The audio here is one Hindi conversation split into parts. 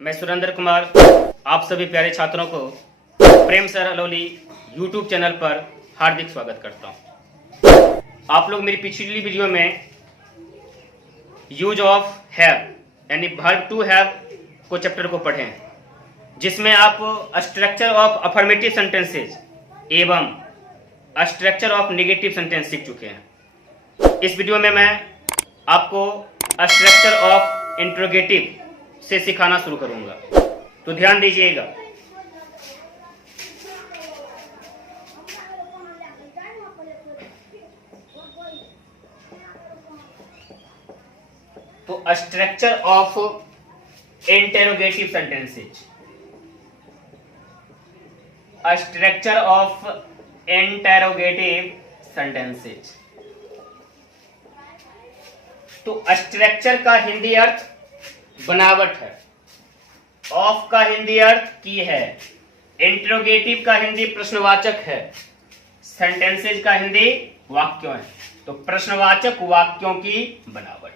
मैं सुरेंद्र कुमार आप सभी प्यारे छात्रों को प्रेम सर अलोली यूट्यूब चैनल पर हार्दिक स्वागत करता हूं। आप लोग मेरी पिछली वीडियो में यूज ऑफ हैव यानी वर्ब टू हैव को चैप्टर को पढ़े हैं, जिसमें आप स्ट्रक्चर ऑफ अफर्मेटिव सेंटेंसेज एवं स्ट्रक्चर ऑफ नेगेटिव सेंटेंस सीख चुके हैं। इस वीडियो में मैं आपको स्ट्रक्चर ऑफ इंट्रोगेटिव से सिखाना शुरू करूंगा, तो ध्यान दीजिएगा। तो structure of interrogative sentences, structure of interrogative sentences. तो स्ट्रक्चर का हिंदी अर्थ बनावट है, ऑफ का हिंदी अर्थ की है, इंट्रोगेटिव का हिंदी प्रश्नवाचक है, सेंटेंसेज का हिंदी वाक्यों है। तो प्रश्नवाचक वाक्यों की बनावट।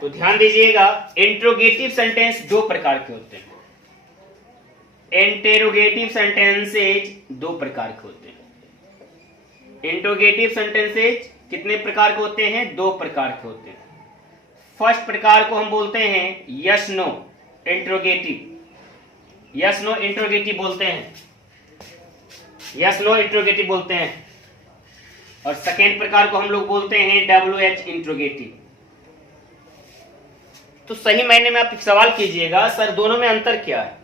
तो ध्यान दीजिएगा, इंट्रोगेटिव सेंटेंस दो प्रकार के होते हैं, इंटेरोगेटिव सेंटेंसेज दो प्रकार के होते हैं। इंट्रोगेटिव सेंटेंसेज कितने प्रकार के होते हैं? दो प्रकार के होते हैं। फर्स्ट प्रकार को हम बोलते हैं yes no interrogative, yes no interrogative बोलते हैं, यस नो इंट्रोगेटिव बोलते हैं। और सेकेंड प्रकार को हम लोग बोलते हैं WH इंट्रोगेटिव। तो सही मायने में आप एक सवाल कीजिएगा, सर दोनों में अंतर क्या है?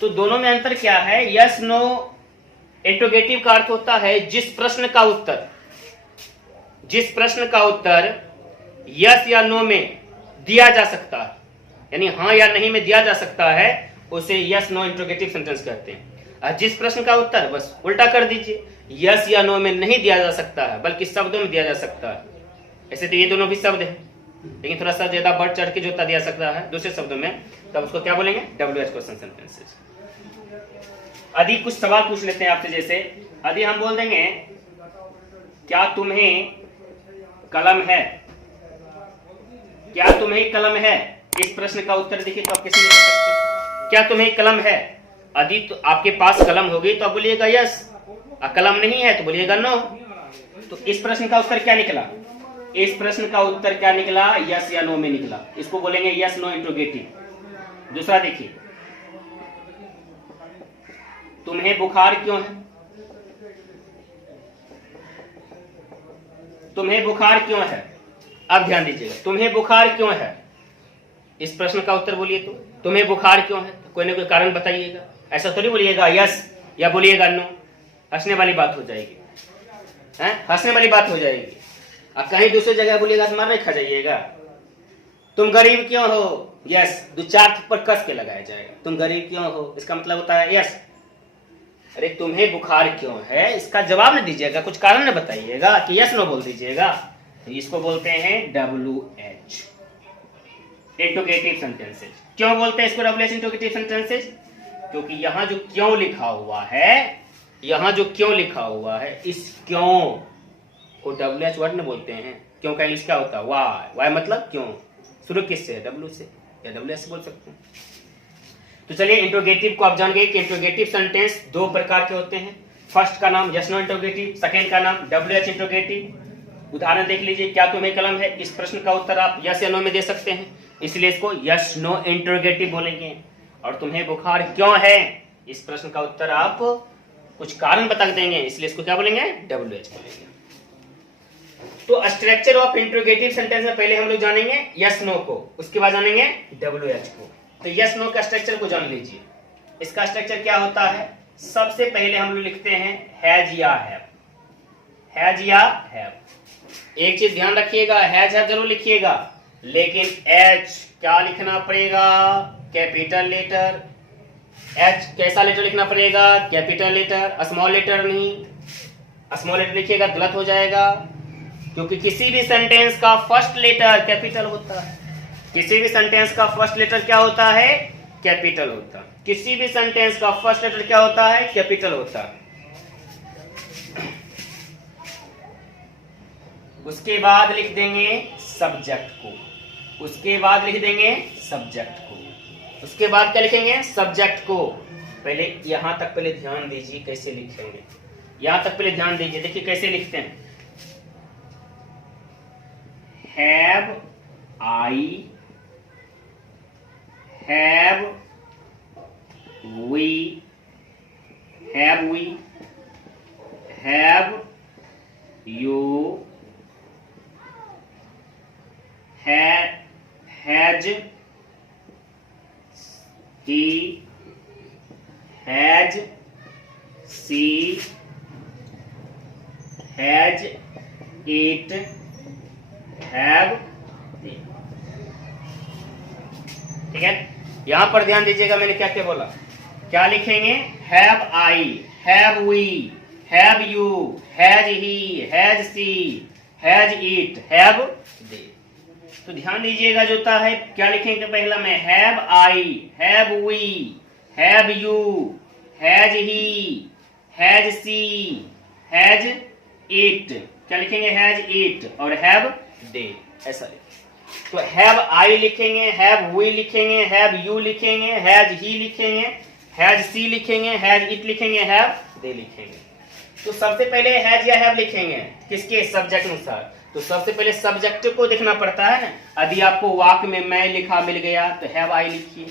तो दोनों में अंतर क्या है? यस नो इंट्रोगेटिव का अर्थ होता है जिस प्रश्न का उत्तर यस या नो में दिया जा सकता है, यानी हाँ या नहीं में दिया जा सकता है, उसे यस नो इंट्रोगेटिव सेंटेंस कहते हैं। जिस प्रश्न का उत्तर बस उल्टा कर दीजिए, यस या नो में नहीं दिया जा सकता है बल्कि शब्दों में दिया जा सकता है। ऐसे तो ये दोनों भी शब्द है, लेकिन थोड़ा सा ज्यादा बढ़ चढ़ के जो दिया सकता है दूसरे शब्दों में, तब उसको क्या बोलेंगे? WH question sentences. यदि कुछ सवाल पूछ लेते हैं आपसे, जैसे यदि हम बोल देंगे क्या तुम्हें कलम है, क्या तुम्हें कलम है? इस प्रश्न का उत्तर देखिए तो आप कैसे लिख सकते हैं? क्या तुम्हें कलम है? यदि तो आपके पास कलम होगी तो आप बोलिएगा यस, कलम नहीं है तो बोलिएगा नो। तो इस प्रश्न का उत्तर क्या निकला? इस प्रश्न का उत्तर क्या निकला? यस या नो में निकला। इसको बोलेंगे यस नो इंट्रोगेटिव। दूसरा देखिए, तुम्हें बुखार क्यों है? तुम्हें बुखार क्यों है? अब ध्यान दीजिएगा, तुम्हें बुखार क्यों है? इस प्रश्न का उत्तर बोलिए तो तुम्हें बुखार क्यों है, तो कोई ना कोई कारण बताइएगा। ऐसा थोड़ी बोलिएगा यस या बोलिएगा नो, हंसने वाली बात हो जाएगी, हंसने वाली बात हो जाएगी। अब कहीं दूसरी जगह बोलिएगा तो मार नहीं खा जाइएगा। तुम गरीब क्यों हो? यस, दो चार थप्पड़ कस के लगाया जाएगा। तुम गरीब क्यों हो, इसका मतलब होता है यस। अरे तुम्हें बुखार क्यों है, इसका जवाब न दीजिएगा, कुछ कारण न बताइएगा कि यस नो बोल दीजिएगा। तो इसको बोलते हैं WH इंट्रोगेटिव सेंटेंसेज। क्यों बोलते हैं इसको WH इंट्रोगेटिव सेंटेंसेज? क्योंकि यहाँ जो क्यों लिखा हुआ है, यहाँ जो क्यों लिखा हुआ है, इस क्यों को WH वर्ड न बोलते हैं। क्यों का इंग्लिश क्या होता है? वाई। वाई मतलब क्यों, शुरू किससे है? W से या WH से बोल सकते हैं। तो चलिए, इंट्रोगेटिव को आप जान गए कि इंट्रोगेटिव सेंटेंस दो प्रकार के होते हैं। फर्स्ट का नाम यस नो इंट्रोगेटिव, सेकेंड का नाम WH इंट्रोगेटिव। उदाहरण देख लीजिए, क्या तुम्हें कलम है? इस प्रश्न का उत्तर आप यस या नो में दे सकते हैं, इसलिए इसको यस नो इंट्रोगेटिव बोलेंगे। और तुम्हें बुखार क्यों है? इस प्रश्न का उत्तर आप कुछ कारण बता देंगे, इसलिए इसको क्या बोलेंगे? WH बोलेंगे। तो स्ट्रक्चर ऑफ इंट्रोगेटिव सेंटेंस में पहले हम लोग जानेंगे यस नो को, उसके बाद जानेंगे WH को। तो यस नो का स्ट्रक्चर को जान लीजिए। इसका स्ट्रक्चर क्या होता है? सबसे पहले हम लोग लिखते हैं हैज या हैव, हैज या हैव। एक चीज ध्यान रखिएगा, हैज हैव जरूर लिखिएगा, लेकिन एच क्या लिखना पड़ेगा? Capital letter. एच कैसा लेटर लिखना पड़ेगा? कैपिटल लेटर, स्मॉल लेटर नहीं। स्मॉल लेटर लिखिएगा गलत हो जाएगा, क्योंकि किसी भी सेंटेंस का फर्स्ट लेटर कैपिटल होता है। किसी भी सेंटेंस का फर्स्ट लेटर क्या होता है? कैपिटल होता है। किसी भी सेंटेंस का फर्स्ट लेटर क्या होता है? कैपिटल होता है। उसके बाद लिख देंगे सब्जेक्ट को, उसके बाद लिख देंगे सब्जेक्ट को। उसके बाद क्या लिखेंगे? सब्जेक्ट को। पहले यहां तक पहले ध्यान दीजिए कैसे लिखेंगे, यहां तक पहले ध्यान दीजिए। देखिए कैसे लिखते हैं, have I, have we, have we, have you, has he, has she, has it, have they। ठीक है, यहां पर ध्यान दीजिएगा मैंने क्या क्या बोला। क्या लिखेंगे? Have I, have we, have you, has he, has she, has it, have they. तो ध्यान दीजिएगा जो होता है क्या लिखेंगे पहला में, have I, have we, have you, has he, has she, has it. क्या लिखेंगे? हैज इट और हैव दे, ऐसा लिखेंगे। तो हैव आई लिखेंगे, हैव वी लिखेंगे, हैव यू लिखेंगे, हैज ही लिखेंगे, हैज सी लिखेंगे, हैज इट लिखेंगे, हैव दे लिखेंगे। तो सबसे पहले हैज या हैव लिखेंगे किसके? सब्जेक्ट अनुसार। तो सबसे पहले सब्जेक्ट को देखना पड़ता है ना। यदि आपको वाक्य में मैं लिखा मिल गया तो हैव आई लिखिए,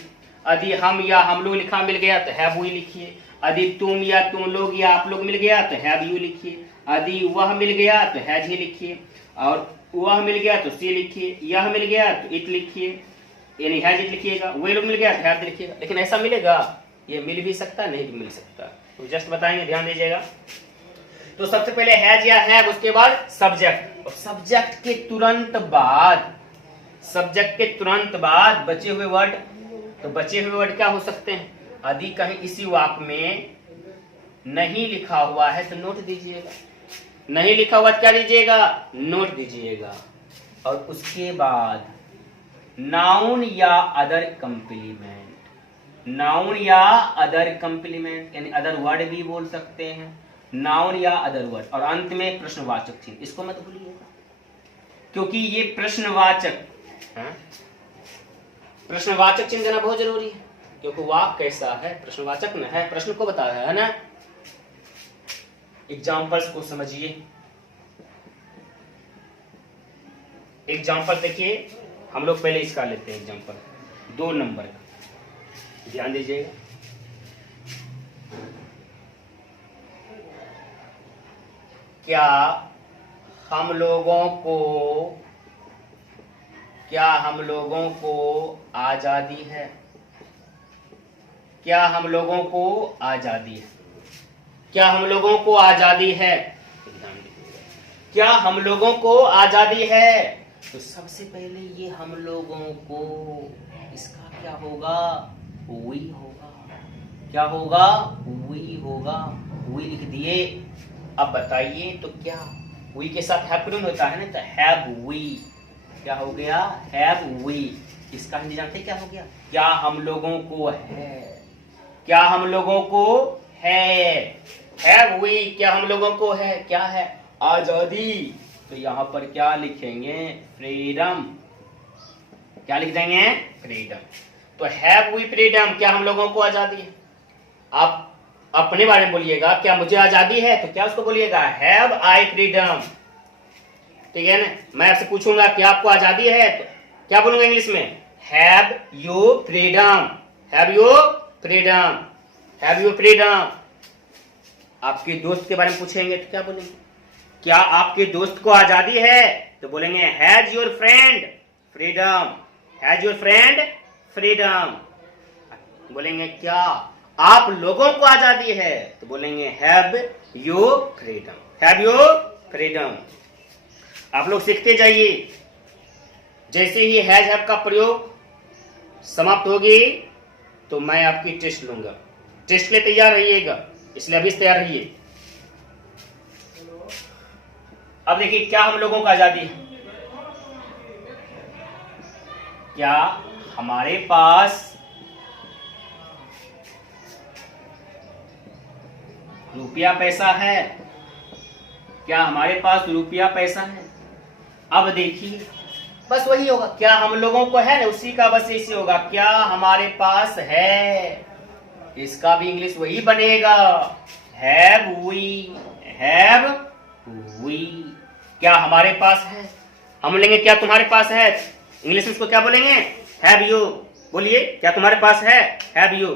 यदि हम या हम लोग लिखा मिल गया तो हैव वी लिखिए, यदि तुम या तुम लोग या आप लोग मिल गया तो हैव यू लिखिए, यदि वह मिल गया तो हैज ही लिखिए, और वह मिल गया तो सी लिखिए, यह मिल गया तो इट लिखिए, यानी हैज इट लिखिएगा, वे लोग मिल गया तो हैव लिखिएगा। लेकिन ऐसा मिलेगा? ये मिल भी सकता है, नहीं भी मिल सकता। तो जस्ट बताएंगे, ध्यान दीजिएगा। तो सबसे पहले हैज या हैव, उसके बाद सब्जेक्ट, और सब्जेक्ट के तुरंत बाद, सब्जेक्ट के तुरंत बाद बचे हुए वर्ड। तो बचे हुए वर्ड क्या हो सकते हैं? यदि कहीं इसी वाक्य में नहीं लिखा हुआ है तो नोट दीजिएगा, नहीं लिखा हुआ क्या दीजिएगा? नोट दीजिएगा। और उसके बाद नाउन या अदर कंप्लीमेंट, नाउन या अदर कंप्लीमेंट यानी अदर वर्ड भी बोल सकते हैं, नाउन या अदर वर्ड। और अंत में प्रश्नवाचक चिन्ह, इसको मत भूलिएगा क्योंकि ये प्रश्नवाचक है, प्रश्नवाचक चिन्ह देना बहुत जरूरी है क्योंकि वाक्य कैसा है? प्रश्नवाचक न है, प्रश्न को बता रहा है ना। एग्जाम्पल्स को समझिए। एग्जाम्पल देखिए, हम लोग पहले इसका लेते हैं एग्जाम्पल 2 नंबर का, ध्यान दीजिएगा। क्या हम लोगों को आजादी है? क्या हम लोगों को आजादी है? क्या हम लोगों को आजादी है? क्या हम लोगों को आजादी है? तो सबसे पहले ये हम लोगों को, इसका क्या होगा? वी होगा। क्या होगा? वी होगा। वी लिख दिए। अब बताइए तो क्या वी के साथ हैव प्रोनाउन होता है ना, तो हैव वी। क्या हो गया? Have we. इसका हिंदी जानते क्या हो गया? क्या हम लोगों को है? क्या हम लोगों को है? हैव वी, क्या हम लोगों को है? क्या है? आजादी। तो यहां पर क्या लिखेंगे? फ्रीडम। क्या लिख देंगे? फ्रीडम। तो हैव वी फ्रीडम, क्या हम लोगों को आजादी है? आप अपने बारे में बोलिएगा, क्या मुझे आजादी है? तो क्या उसको बोलिएगा? Have I freedom. ठीक है ना। मैं आपसे पूछूंगा कि आपको आजादी है, तो क्या बोलूंगा इंग्लिश में? Have you freedom. Have you freedom. Have you freedom. आपके दोस्त के बारे में पूछेंगे तो क्या बोलेंगे? क्या आपके दोस्त को आजादी है? तो बोलेंगे has your friend freedom. Has your friend freedom. बोलेंगे क्या आप लोगों को आजादी है? तो बोलेंगे have you freedom. Have you freedom. आप लोग सीखते जाइए। जैसे ही हैज हैव का प्रयोग समाप्त होगी तो मैं आपकी टेस्ट लूंगा। टेस्ट के लिए तैयार रहिएगा, इसलिए अभी से तैयार रहिए। अब देखिए, क्या हम लोगों को आजादी है? क्या हमारे पास रुपया पैसा है? क्या हमारे पास रुपया पैसा है? अब देखिए, बस वही होगा, क्या हम लोगों को है ना, उसी का बस ऐसे होगा, क्या हमारे पास है, इसका भी इंग्लिश वही बनेगा, हैव वी, हैव वी, क्या हमारे पास है। हम बोलेंगे क्या तुम्हारे पास है, इंग्लिश में इसको क्या बोलेंगे, हैव यू। बोलिए क्या तुम्हारे पास है, हैव यू।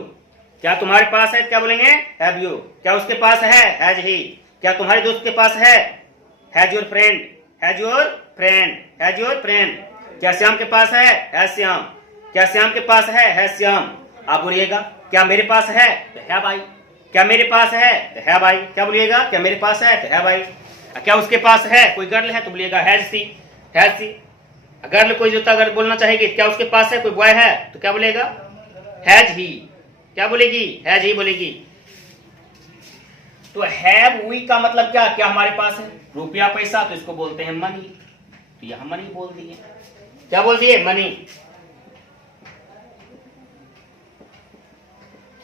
क्या तुम्हारे पास है, क्या बोलेंगे, हैव यू। क्या उसके पास है, हैज ही। क्या तुम्हारे दोस्त के पास है, has your friend, has your friend, has your friend. क्या श्याम के पास है, हैज श्याम। क्या श्याम के पास है, हैज श्याम। आप बोलिएगा क्या मेरे पास है, है भाई। क्या मेरे पास है, है भाई। क्या बोलिएगा, क्या मेरे पास है भाई। क्या उसके पास है, कोई गर्ल है तो बोलिएगा has she, has she. Girl कोई जोता अगर बोलना चाहेगी, क्या उसके पास है कोई बॉय है तो क्या बोलेगा, हैज ही। क्या बोलेगी, हैज ही बोलेगी। तो हैव वी का मतलब क्या हमारे पास है, रुपया पैसा, तो इसको बोलते हैं मनी। तो यहां मनी बोल दिए, क्या बोल दिए, मनी।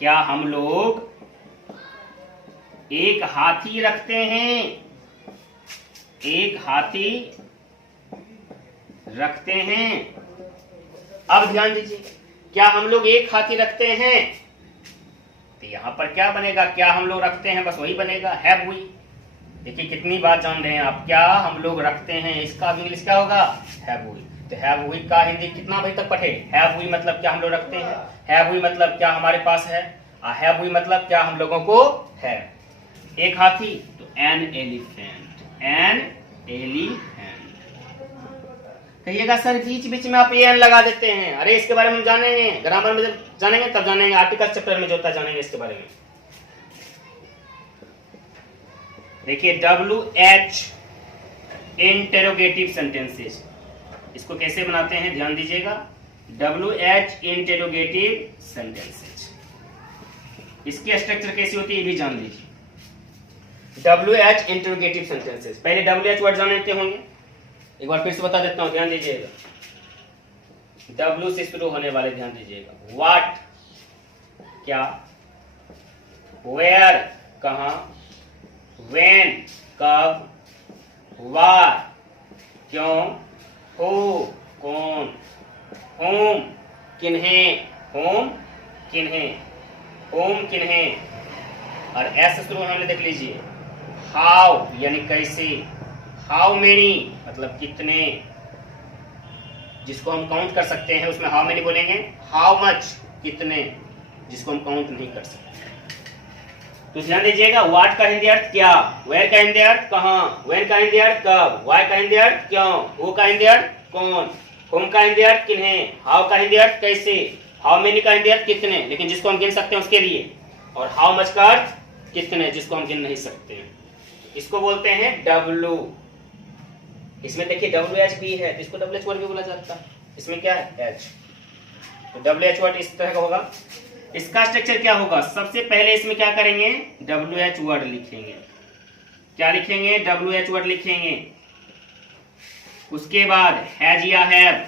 क्या हम लोग एक हाथी रखते हैं, एक हाथी रखते हैं। अब ध्यान दीजिए, क्या हम लोग एक हाथी रखते हैं, तो यहां पर क्या बनेगा, क्या हम लोग रखते हैं, बस वही बनेगा, हैव वी। देखिए कितनी बात जान रहे हैं आप, क्या हम लोग रखते हैं, इसका इंग्लिश क्या होगा, हैव वी। तो हैव वी का हिंदी कितना भाई तक पढ़े, हैव वी मतलब क्या हम लोग रखते हैं, हैव वी मतलब क्या हमारे पास है, हैव वी मतलब क्या हम लोगों को है। एक हाथी तो एन एलिफेंट, एन एलिफेंट। कहिएगा सर बीच बीच में आप एन लगा देते हैं, अरे इसके बारे में हम जानेंगे, ग्रामर में जब जानेंगे तब जानेंगे, आर्टिकल चैप्टर में जो होता है जानेंगे इसके बारे में। देखिए WH इंटेरोगेटिव सेंटेंसेस, इसको कैसे बनाते हैं ध्यान दीजिएगा, WH इंटेरोगेटिव सेंटेंसेस, इसकी स्ट्रक्चर कैसी होती है ये भी जान लीजिए। WH इंटेरोगेटिव सेंटेंसेस, पहले WH वर्ड जानते होंगे, एक बार फिर से बता देता हूं, ध्यान दीजिएगा। W से शुरू होने वाले ध्यान दीजिएगा, व्हाट क्या, वेयर कहां, व्हेन कब, वाई क्यों, हु कौन, होम किन्हें, होम किन्हें, होम किन्हें। और एस से शुरू होने देख लीजिए, हाउ यानी कैसे, हाउ मेनी मतलब कितने, जिसको हम काउंट कर सकते हैं उसमें हाउ मेनी बोलेंगे, हाउ मच कितने, जिसको हम काउंट नहीं कर सकते। तो ध्यान दीजिएगा, व्हाट का हिंदी अर्थ क्या, वेयर का हिंदी अर्थ कहां, व्हेन का हिंदी अर्थ कब, वाई का हिंदी अर्थ क्यों, हु का हिंदी अर्थ कौन, होम का हिंदी अर्थ किन्हें, हाउ का हिंदी अर्थ कैसे, हाउ मेनी का हिंदी अर्थ कितने, लेकिन जिसको हम गिन सकते हैं उसके लिए, और हाउ मच का अर्थ कितने, जिसको हम गिन नहीं सकते। इसको बोलते हैं W। इसमें देखिए WH भी है तो इसको WH वर्ड भी बोला जाता है, इसमें क्या है H, तो WH वर्ड इस तरह का होगा। इसका स्ट्रक्चर क्या होगा, सबसे पहले इसमें क्या करेंगे, WH वर्ड लिखेंगे, क्या लिखेंगे, WH वर्ड लिखेंगे। उसके बाद हैज या हैव,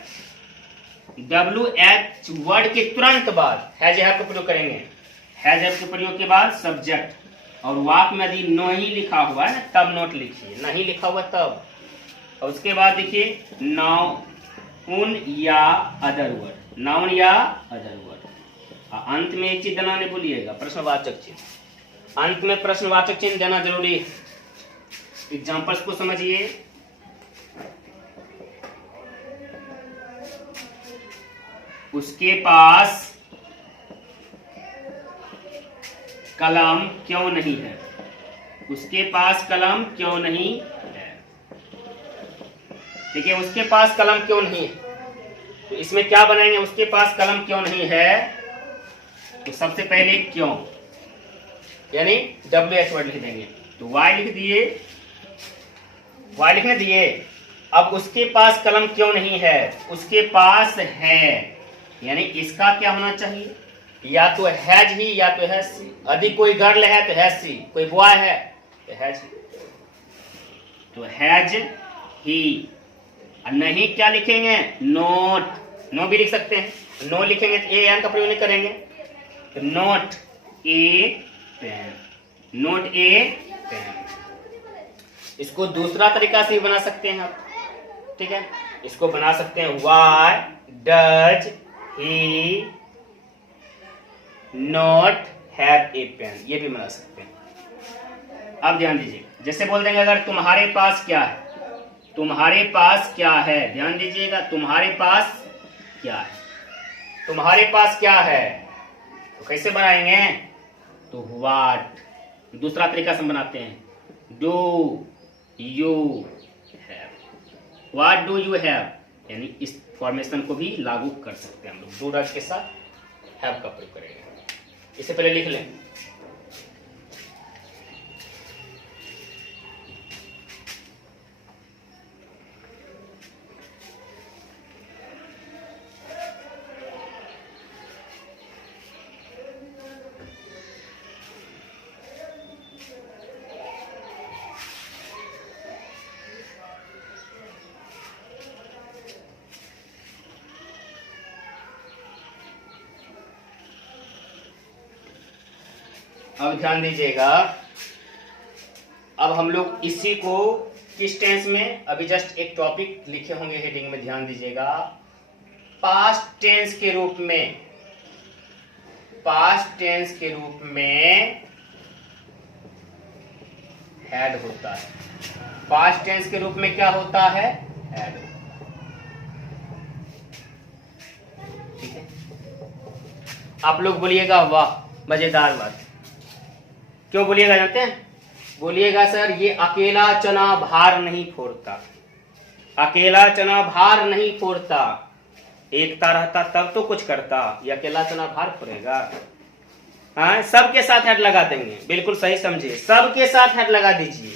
WH वर्ड के तुरंत बाद हैज या हैव का प्रयोग करेंगे, हैज हैव के प्रयोग के बाद सब्जेक्ट, और वाक्य में यदि नहीं लिखा हुआ है ना तब नोट लिखिए, नहीं लिखा हुआ तब। और उसके बाद देखिए नाउन या अदर वर्ड, नाउन या अदर वर्ड। अंत में एक चीज देना नहीं भूलिएगा, प्रश्नवाचक चिन्ह, अंत में प्रश्नवाचक चिन्ह देना जरूरी है। एग्जांपल्स को समझिए, उसके पास कलम क्यों नहीं है, उसके पास कलम क्यों नहीं है। देखिए उसके पास कलम क्यों नहीं है, तो इसमें क्या बनाएंगे, उसके पास कलम क्यों नहीं है, तो सबसे पहले क्यों यानी WH वर्ड लिख देंगे, तो वाई लिख दिए, वाई लिखने दिए। अब उसके पास कलम क्यों नहीं है, उसके पास है, यानी इसका क्या होना चाहिए, या तो हैज ही या तो हैज सी। यदि कोई गर्ल है तो हैज सी, कोई बॉय है तो हैज ही, तो हैज ही। नहीं क्या लिखेंगे, नोट, नो भी लिख सकते हैं, नो लिखेंगे तो ए एन का प्रयोग नहीं करेंगे, तो नोट ए पेन, नोट ए पेन। इसको दूसरा तरीका से भी बना सकते हैं आप, ठीक है, इसको बना सकते हैं why does he not have a pen, ये भी बना सकते हैं। अब ध्यान दीजिए, जैसे बोल देंगे अगर तुम्हारे पास क्या है, तुम्हारे पास क्या है, ध्यान दीजिएगा, तुम्हारे पास क्या है, तुम्हारे पास क्या है, तो कैसे बनाएंगे, तो व्हाट, दूसरा तरीका से बनाते हैं, do you have, what do you have, यानी इस फॉर्मेशन को भी लागू कर सकते हैं हम लोग, डू डज के साथ हैव का प्रयोग करेंगे। इससे पहले लिख लें, अब ध्यान दीजिएगा, अब हम लोग इसी को किस टेंस में, अभी जस्ट एक टॉपिक लिखे होंगे हेडिंग में, ध्यान दीजिएगा, पास्ट टेंस के रूप में, पास्ट टेंस के रूप में हैड होता है, पास्ट टेंस के रूप में क्या होता है, हैड, ठीक है। आप लोग बोलिएगा वाह मजेदार बात, क्यों बोलिएगा जानते हैं, बोलिएगा सर ये अकेला चना भार नहीं फोड़ता, अकेला चना भार नहीं फोड़ता, एकता रहता तब तो कुछ करता, ये अकेला चना भार फोड़ेगा, हाँ, सबके साथ हेड लगा देंगे, बिल्कुल सही समझिए, सबके साथ हेड लगा दीजिए,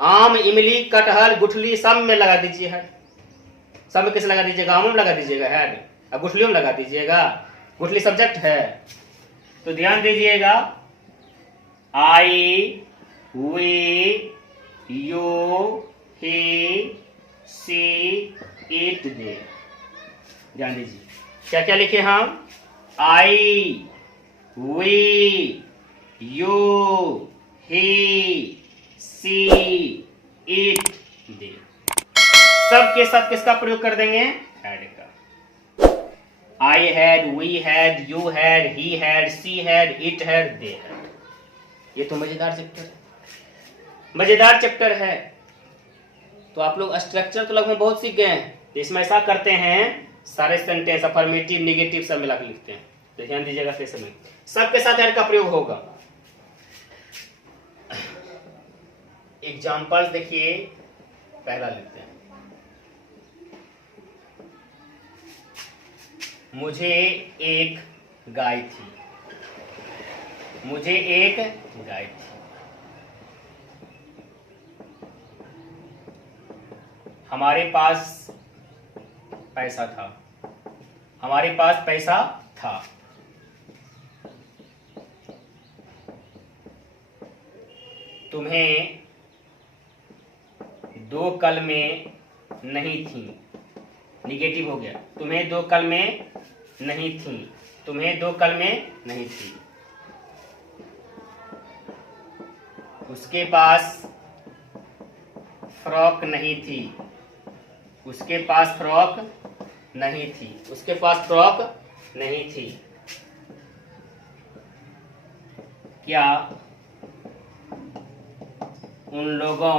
आम इमली कटहल गुठली सब में लगा दीजिए हेड, सब में किस लगा दीजिएगा, आम में लगा दीजिएगा हेड, और गुठलियों में लगा दीजिएगा, गुठली सब्जेक्ट है, तो ध्यान दीजिएगा, I we you he she it they, ध्यान दीजिए क्या क्या लिखे हम, I we you he she it they, सबके साथ किसका प्रयोग कर देंगे, हैड का, I had, we had, you had, he had, she had, it had, they had. ये तो मजेदार चैप्टर है, मजेदार चैप्टर है, तो आप लोग स्ट्रक्चर तो लगभग बहुत सीख गए हैं, तो इसमें ऐसा करते हैं, सारे सेंटेंस अफर्मेटिव नेगेटिव सब मिला के लिखते हैं, तो ध्यान दीजिएगा सेशन में सबके साथ ऐड का प्रयोग होगा। एग्जाम्पल्स देखिए, पहला लेते हैं, मुझे एक गाय थी, मुझे एक गाय थी, हमारे पास पैसा था, हमारे पास पैसा था, तुम्हें दो कलमें नहीं थी, निगेटिव हो गया, तुम्हें दो कलमें नहीं थी, तुम्हें दो कलमें नहीं थी, उसके पास फ्रॉक नहीं थी, उसके पास फ्रॉक नहीं थी, उसके पास फ्रॉक नहीं थी, क्या उन लोगों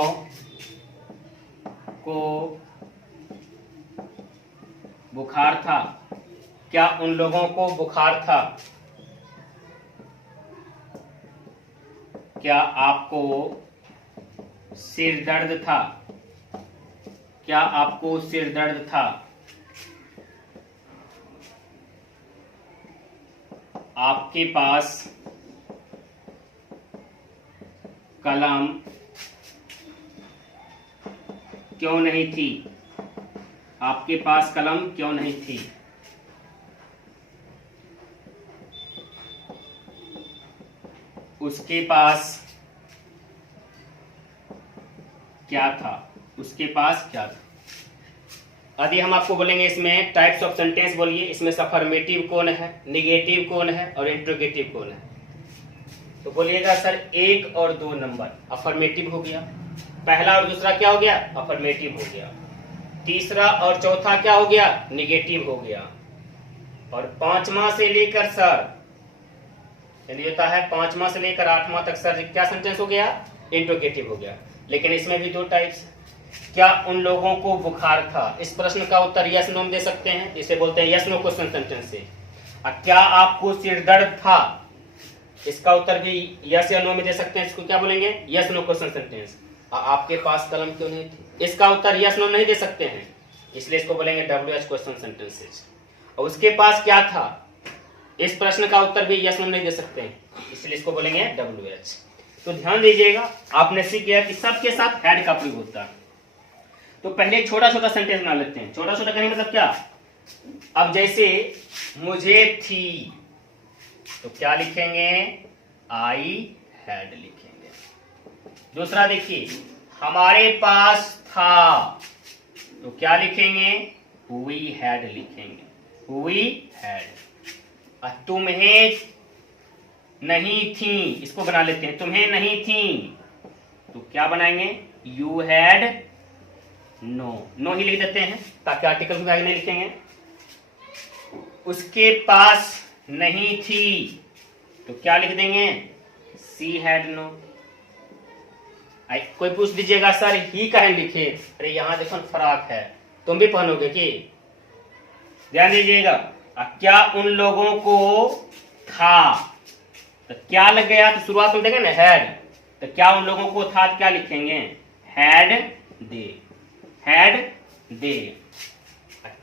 को बुखार था, क्या उन लोगों को बुखार था, क्या आपको सिर दर्द था, क्या आपको सिर दर्द था, आपके पास कलम क्यों नहीं थी, आपके पास कलम क्यों नहीं थी, उसके पास क्या था, उसके पास क्या था। यदि हम आपको बोलेंगे इसमें टाइप्स ऑफ सेंटेंस बोलिए, इसमें अफर्मेटिव कौन है, निगेटिव कौन है और इंट्रोगेटिव कौन है, तो बोलिएगा सर 1 और 2 नंबर अफर्मेटिव हो गया, पहला और दूसरा क्या हो गया, अफर्मेटिव हो गया, तीसरा और चौथा क्या हो गया, निगेटिव हो गया। और पांचवा से लेकर सर, यदि होता है पांचवा से लेकर आठवां तक सर, क्या सेंटेंस हो गया, इंट्रोगेटिव हो गया। लेकिन इसमें भी दो टाइप्स। क्या उन लोगों को बुखार था, इस प्रश्न का उत्तर यस नो में दे सकते हैं, इसे बोलते हैं यस नो क्वेश्चन सेंटेंस से। और क्या आपको सिर दर्द था, इसका उत्तर भी यस या नो में दे सकते हैं, इसको क्या बोलेंगे, यस नो क्वेश्चन सेंटेंस। आपके पास कलम क्यों नहीं थी, इसका उत्तर यस नो नहीं दे सकते हैं, इसलिए इसको बोलेंगे WH क्वेश्चन सेंटेंसेस। और उसके पास क्या था, इस प्रश्न का उत्तर भी यस नो नहीं दे सकते हैं, इसलिए इसको बोलेंगे WH। तो ध्यान दीजिएगा, आपने सीख गया कि सबके साथ हैड का प्रयोग होता है। तो पहले छोटा छोटा सेंटेंस बना लेते हैं। छोटा छोटा कहने मतलब क्या, अब जैसे मुझे थी, तो क्या लिखेंगे, आई हैड लिखेंगे। दूसरा देखिए, हमारे पास था, तो क्या लिखेंगे, वी हैड लिखेंगे, वी हैड। तुम्हें नहीं थी, इसको बना लेते हैं, तुम्हें नहीं थी, तो क्या बनाएंगे, यू हैड नो, नो ही लिख देते हैं ताकि आर्टिकल में आगे नहीं लिखेंगे। उसके पास नहीं थी, तो क्या लिख देंगे, सी हैड नो। कोई पूछ दीजिएगा सर ही कहे लिखे, अरे यहां देखो फराक है, तुम भी पहनोगे कि, ध्यान दीजिएगा। क्या उन लोगों को था, तो क्या लग गया, तो शुरुआत में देंगे ना हैड, तो क्या उन लोगों को था, क्या लिखेंगे, हैड दे, हैड दे।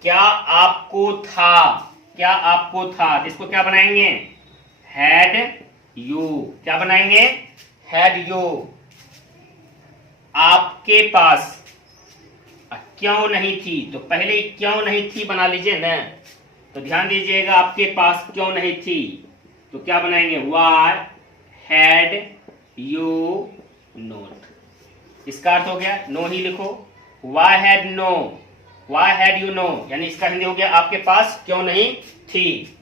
क्या आपको था, क्या आपको था, तो इसको क्या बनाएंगे, हैड यू, क्या बनाएंगे, हैड यू। आपके पास क्यों नहीं थी, तो पहले क्यों नहीं थी बना लीजिए ना, तो ध्यान दीजिएगा, आपके पास क्यों नहीं थी, तो क्या बनाएंगे, वाई हैड यू नोट। इसका अर्थ हो गया, नो ही लिखो, why had no, why had you no, यानी इसका हिंदी हो गया आपके पास क्यों नहीं थी।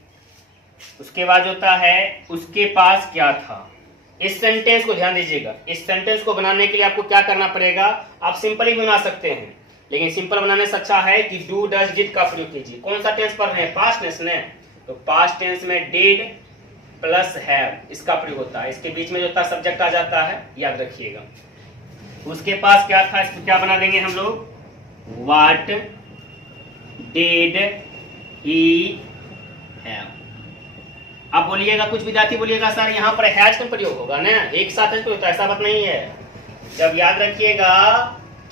उसके बाद होता है उसके पास क्या था। इस सेंटेंस को ध्यान दीजिएगा, इस सेंटेंस को बनाने के लिए आपको क्या करना पड़ेगा, आप सिंपल ही बना सकते हैं, लेकिन सिंपल बनाने से अच्छा है कि डू डज डिड का प्रयोग कीजिए। कौन सा टेंस पर है, पास्ट टेंस ने, तो पास्ट टेंस में डिड प्लस हैव इसका प्रयोग होता है, इसके बीच में जो होता है सब्जेक्ट आ जाता है, याद रखिएगा। उसके पास क्या था, इसको क्या बना देंगे हम लोग, व्हाट डिड ही हैव। अब बोलिएगा, कुछ विद्यार्थी बोलिएगा सर यहाँ पर हैज का प्रयोग होगा ना, एक साथ है, होता है, ऐसा बात नहीं है। जब याद रखिएगा,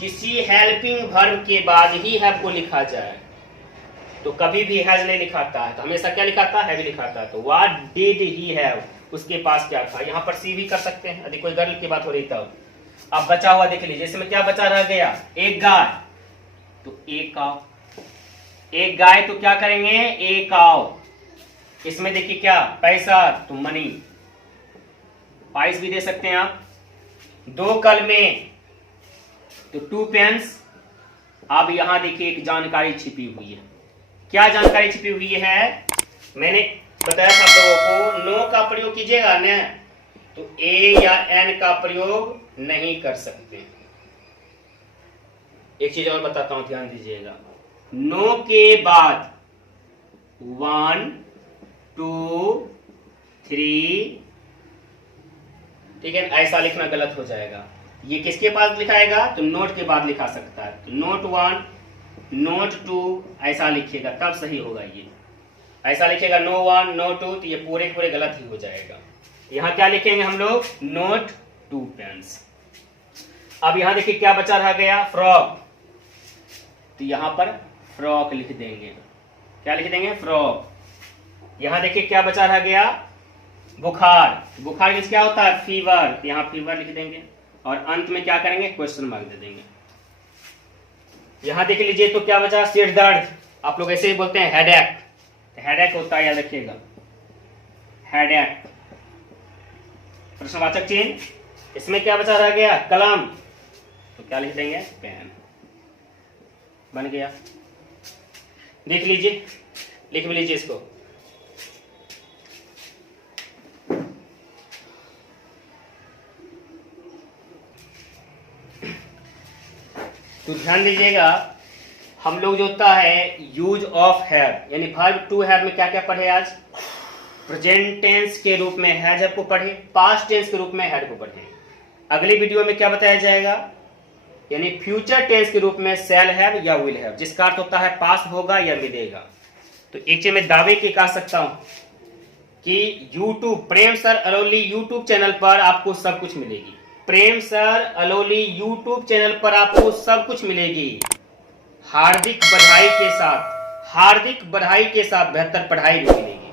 किसी हेल्पिंग वर्ब के बाद ही हैव को लिखा जाए तो कभी भी हैज नहीं लिखाता है, तो हमेशा क्या लिखाता है, हैव लिखाता है। तो व्हाट डिड ही हैव, उसके पास क्या था, यहाँ पर सी भी कर सकते हैं यदि कोई गर्ल की बात हो रही तब। अब बचा हुआ देख लीजिए, इसमें क्या बचा रह गया, एक गाय, तो एक काव, एक गाय तो क्या करेंगे, एक काव। इसमें देखिए क्या, पैसा तो मनी, पाइस भी दे सकते हैं आप। दो कलमे तो 2 पेन्स। अब यहां देखिए एक जानकारी छिपी हुई है, क्या जानकारी छिपी हुई है, मैंने बताया था आप लोगों को, नो का प्रयोग कीजिएगा ना, तो ए या एन का प्रयोग नहीं कर सकते। एक चीज और बताता हूं, ध्यान दीजिएगा, नो के बाद 1 2 3, ठीक है, ऐसा लिखना गलत हो जाएगा। ये किसके पास लिखाएगा, तो नोट के बाद लिखा सकता है, तो नोट 1 नोट 2 ऐसा लिखिएगा तब सही होगा। ये ऐसा लिखेगा नो 1 नो 2, तो ये पूरे पूरे गलत ही हो जाएगा। यहां क्या लिखेंगे हम लोग, नोट 2 पेन्स। अब यहां देखिए क्या बचा रह गया, फ्रॉक, तो यहां पर फ्रॉक लिख देंगे, क्या लिख देंगे, फ्रॉक। यहां देखिए क्या बचा रह गया, बुखार, बुखार किस क्या होता है, फीवर, तो यहां फीवर लिख देंगे, और अंत में क्या करेंगे, क्वेश्चन मार्क दे देंगे। यहां देख लीजिए तो क्या बचा, सिर दर्द, आप लोग ऐसे ही बोलते हैं हेडेक, हेडेक होता है, याद रखिएगा, हेडेक, प्रश्नवाचक चिन्ह। इसमें क्या बचा रह गया, कलम, तो क्या लिख देंगे, पेन, बन गया। देख लीजिए, लिख भी लीजिए इसको। तो ध्यान दीजिएगा, हम लोग जो होता है यूज ऑफ हैव, यानी वर्ब टू हैव में क्या क्या पढ़े आज? प्रेजेंट टेंस के रूप में हैज को पढ़े, पास्ट टेंस के रूप में हैड को पढ़े। अगली वीडियो में क्या बताया जाएगा? यानी फ्यूचर टेंस के रूप में शैल हैव या विल हैव, जिसका अर्थ होता है पास होगा या मिलेगा। तो एक चीज मैं दावे की कह सकता हूं कि यूट्यूब प्रेम सर अलोली यूट्यूब चैनल पर आपको सब कुछ मिलेगी। प्रेम सर अलोली यूट्यूब चैनल पर आपको सब कुछ मिलेगी। हार्दिक बधाई के साथ बेहतर पढ़ाई भी मिलेगी।